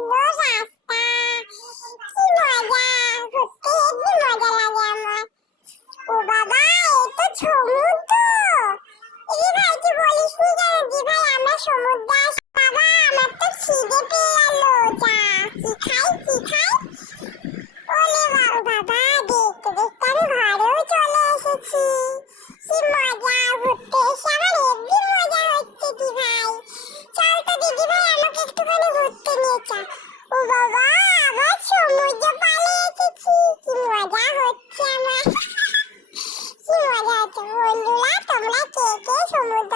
সুন্দর রাস্তা, কি মজা, ঘুরতে হেব্বি মজা লাগে আমার। ও বাবা, এই তো সমুদ্র। এই ভাই তুই বলিস নি কেন দি ভাই আমরা সমুদ্রে আসি? বাবা আমার তো খিদে পেয়ে গেল, যা কি খাই কি খাই। ওলে বাবা, দেখতে দেখতে আমি ঘরেও চলে এসেছি। কি মজা, ঘুরতে এসে আমার হেব্বি মজা হচ্ছে দি ভাই। চল তো দিদি ভাই আমাকে একটুখানি ঘুরতে নিয়ে চল। ও বাবা, আবার সমুদ্র পাড়ে এসেছি, কি মজা হচ্ছে আমার। কি মজা হচ্ছে বন্ধুরা, তোমরা কে কে সমুদ্র